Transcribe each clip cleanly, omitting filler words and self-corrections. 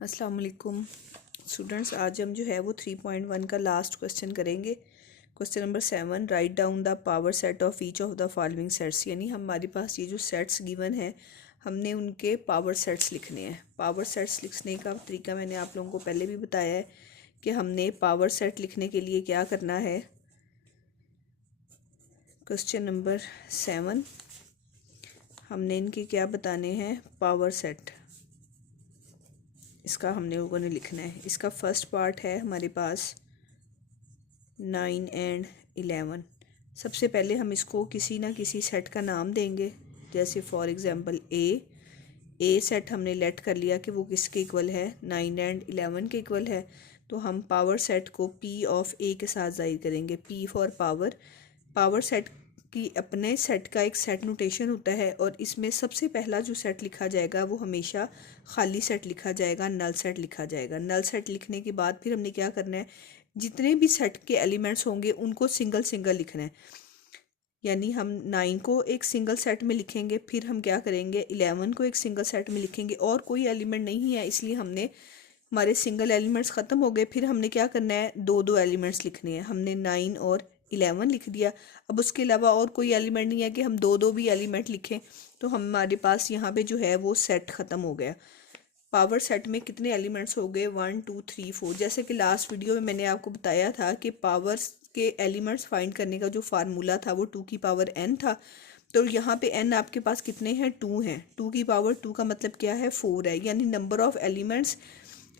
अस्सलाम वालेकुम स्टूडेंट्स, आज हम जो है वो 3.1 का लास्ट क्वेश्चन करेंगे। Question number 7, write down the power set of each of the following sets. यानी हमारे पास ये जो सेट्स गिवन है, हमने उनके पावर सेट्स लिखने हैं। पावर सेट्स लिखने का तरीका मैंने आप लोगों को पहले भी बताया है कि हमने पावर सेट लिखने के लिए क्या करना है। क्वेश्चन नंबर 7 हमने इनके क्या बताने हैं, पावर सेट। इसका हमने लोगों ने लिखना है। इसका फर्स्ट पार्ट है हमारे पास 9 एंड 11। सबसे पहले हम इसको किसी ना किसी सेट का नाम देंगे, जैसे फॉर एग्जांपल ए सेट हमने लेट कर लिया कि वो किसके इक्वल है, 9 एंड 11 के इक्वल है। तो हम पावर सेट को पी ऑफ ए के साथ जाहिर करेंगे। P for power. Power set की अपने सेट का एक सेट नोटेशन होता है और इसमें सबसे पहला जो सेट लिखा जाएगा वो हमेशा खाली सेट लिखा जाएगा, नल सेट लिखा जाएगा। नल सेट लिखने के बाद फिर हमने क्या करना है, जितने भी सेट के एलिमेंट्स होंगे उनको सिंगल सिंगल लिखना है। यानी हम 9 को एक सिंगल सेट में लिखेंगे, फिर हम क्या करेंगे 11 को एक सिंगल सेट में लिखेंगे। और कोई एलिमेंट नहीं है इसलिए हमने हमारे सिंगल एलिमेंट्स ख़त्म हो गए। फिर हमने क्या करना है, दो दो एलिमेंट्स लिखने हैं। हमने 9 और 11 लिख दिया। अब उसके अलावा और कोई एलिमेंट नहीं है कि हम दो दो भी एलिमेंट लिखें। तो हमारे पास यहाँ पे जो है वो सेट ख़त्म हो गया। पावर सेट में कितने एलिमेंट्स हो गए, 1 2 3 4। जैसे कि लास्ट वीडियो में मैंने आपको बताया था कि पावर के एलिमेंट्स फाइंड करने का जो फार्मूला था वो 2 की पावर n था। तो यहाँ पे n आपके पास कितने हैं, 2 हैं। 2 की पावर 2 का मतलब क्या है, 4 है। यानी number of elements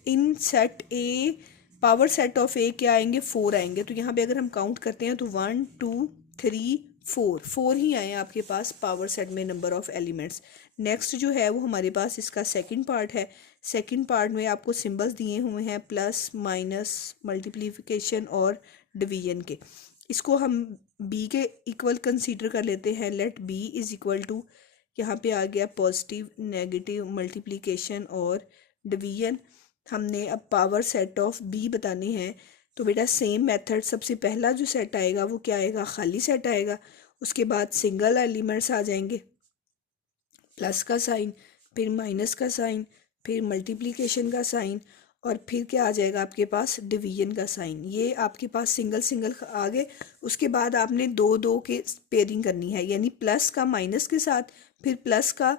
in set A, power set of A क्या आएंगे, 4 आएंगे। तो यहाँ पे अगर हम काउंट करते हैं तो 1 2 3 4 ही आए आपके पास पावर सेट में नंबर ऑफ एलिमेंट्स। नेक्स्ट जो है वो हमारे पास इसका सेकंड पार्ट है। सेकंड पार्ट में आपको सिंबल्स दिए हुए हैं, प्लस माइनस, मल्टीप्लिकेशन और डिवीजन के। इसको हम b के इक्वल कंसीडर कर लेते हैं। Let b is equal to, यहाँ पे आ गया पॉजिटिव, नेगेटिव, मल्टीप्लिकेशन और डिवीजन। हमने अब पावर सेट ऑफ b बताने हैं। तो बेटा सेम मेथड, सबसे पहला जो सेट आएगा वो क्या आएगा, खाली सेट आएगा। उसके बाद सिंगल एलिमेंट्स आ जाएंगे, प्लस का साइन, फिर माइनस का साइन, फिर मल्टीप्लिकेशन का साइन, और फिर क्या आ जाएगा आपके पास, डिवीजन का साइन। ये आपके पास सिंगल सिंगल आ गए। उसके बाद आपने दो दो के पेयरिंग करनी है, यानी प्लस का माइनस के साथ, फिर प्लस का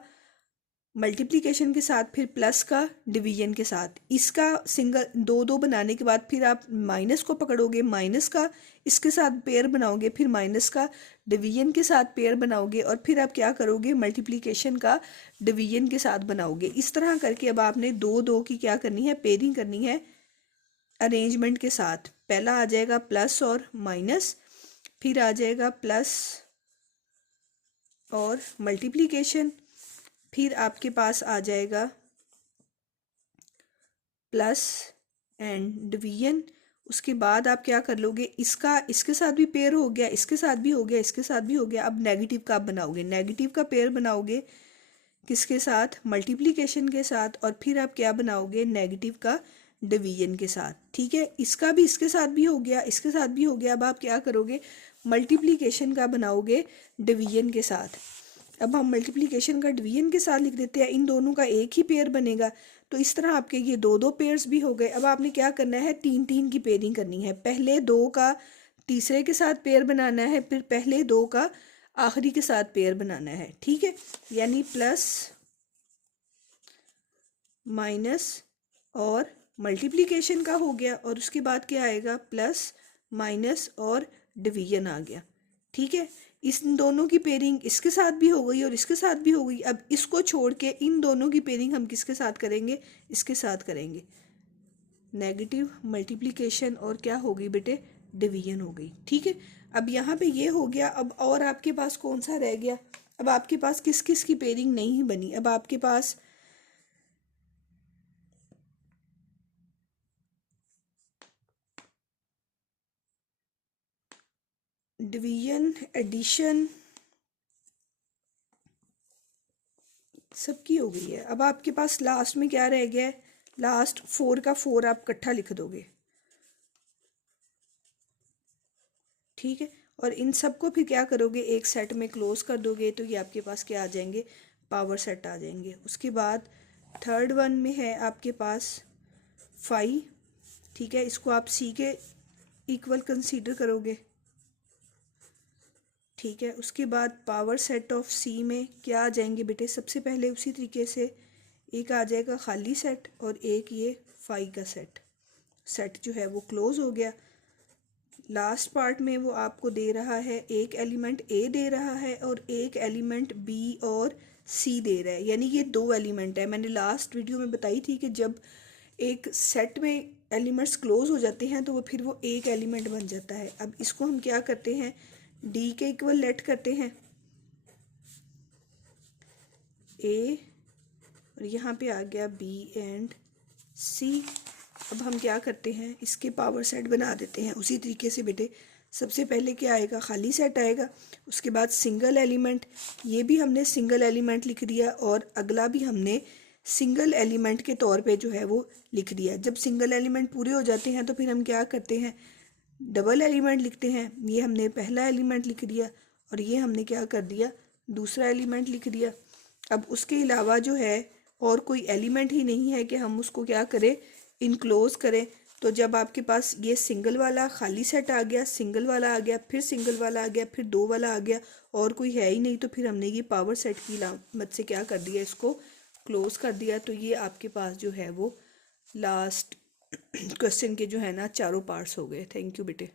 मल्टीप्लिकेशन के साथ, फिर प्लस का डिवीजन के साथ। इसका सिंगल दो दो बनाने के बाद फिर आप माइनस को पकड़ोगे, माइनस का इसके साथ पेयर बनाओगे, फिर माइनस का डिवीजन के साथ पेयर बनाओगे, और फिर आप क्या करोगे, मल्टीप्लिकेशन का डिवीजन के साथ बनाओगे। इस तरह करके अब आपने दो दो की क्या करनी है, पेयरिंग करनी है अरेंजमेंट के साथ। पहला आ जाएगा प्लस और माइनस, फिर आ जाएगा प्लस और मल्टीप्लिकेशन, फिर आपके पास आ जाएगा प्लस एंड डिवीजन। उसके बाद आप क्या कर लोगे, इसका इसके साथ भी पेयर हो गया, इसके साथ भी हो गया, इसके साथ भी हो गया। अब नेगेटिव का आप बनाओगे, नेगेटिव का पेयर बनाओगे किसके साथ, मल्टीप्लिकेशन के साथ, और फिर आप क्या बनाओगे, नेगेटिव का डिवीजन के साथ। ठीक है, इसका भी इसके साथ भी हो गया, इसके साथ भी हो गया। अब आप क्या करोगे, मल्टीप्लिकेशन का बनाओगे डिवीजन के साथ। अब हम मल्टीप्लिकेशन का डिवीजन के साथ लिख देते हैं, इन दोनों का एक ही पेयर बनेगा। तो इस तरह आपके ये दो दो पेयर्स भी हो गए। अब आपने क्या करना है, तीन तीन की पेयरिंग करनी है। पहले दो का तीसरे के साथ पेयर बनाना है, फिर पहले दो का आखिरी के साथ पेयर बनाना है। ठीक है, यानी प्लस माइनस और मल्टीप्लिकेशन का हो गया, और उसके बाद क्या आएगा, प्लस माइनस और डिवीजन आ गया। ठीक है, इस दोनों की पेयरिंग इसके साथ भी हो गई और इसके साथ भी हो गई। अब इसको छोड़ के इन दोनों की पेयरिंग हम किसके साथ करेंगे, इसके साथ करेंगे। नेगेटिव, मल्टीप्लिकेशन और क्या हो गई बेटे, डिवीजन हो गई। ठीक है, अब यहाँ पे ये हो गया। अब और आपके पास कौन सा रह गया, अब आपके पास किस किस की पेयरिंग नहीं बनी। अब आपके पास डिवीजन, एडिशन सबकी हो गई है। अब आपके पास लास्ट में क्या रह गया है, लास्ट 4 का 4 आप इकट्ठा लिख दोगे। ठीक है, और इन सबको फिर क्या करोगे, एक सेट में क्लोज कर दोगे। तो ये आपके पास क्या आ जाएंगे, पावर सेट आ जाएंगे। उसके बाद थर्ड वन में है आपके पास फाइव, ठीक है, इसको आप सी के इक्वल कंसीडर करोगे, ठीक है। उसके बाद पावर सेट ऑफ सी में क्या आ जाएंगे बेटे, सबसे पहले उसी तरीके से एक आ जाएगा खाली सेट और एक ये फाइव का सेट, सेट जो है वो क्लोज हो गया। लास्ट पार्ट में वो आपको दे रहा है एक एलिमेंट ए दे रहा है और एक एलिमेंट बी और सी दे रहा है, यानी ये दो एलिमेंट है। मैंने लास्ट वीडियो में बताई थी कि जब एक सेट में एलिमेंट्स क्लोज हो जाते हैं तो वो फिर वो एक एलिमेंट बन जाता है। अब इसको हम क्या करते हैं, डी के इक्वल लेट करते हैं ए और यहाँ पे आ गया बी एंड सी। अब हम क्या करते हैं, इसके पावर सेट बना देते हैं उसी तरीके से बेटे। सबसे पहले क्या आएगा, खाली सेट आएगा, उसके बाद सिंगल एलिमेंट, ये भी हमने सिंगल एलिमेंट लिख दिया और अगला भी हमने सिंगल एलिमेंट के तौर पे जो है वो लिख दिया। जब सिंगल एलिमेंट पूरे हो जाते हैं तो फिर हम क्या करते हैं, डबल एलिमेंट लिखते हैं। ये हमने पहला एलिमेंट लिख दिया और ये हमने क्या कर दिया, दूसरा एलिमेंट लिख दिया। अब उसके अलावा जो है और कोई एलिमेंट ही नहीं है कि हम उसको क्या करें, इनक्लोज करें। तो जब आपके पास ये सिंगल वाला खाली सेट आ गया, सिंगल वाला आ गया, फिर सिंगल वाला आ गया, फिर दो वाला आ गया और कोई है ही नहीं, तो फिर हमने ये पावर सेट की मदद से क्या कर दिया, इसको क्लोज कर दिया। तो ये आपके पास जो है वो लास्ट क्वेश्चन के जो है ना चारों पार्ट्स हो गए। थैंक यू बेटे।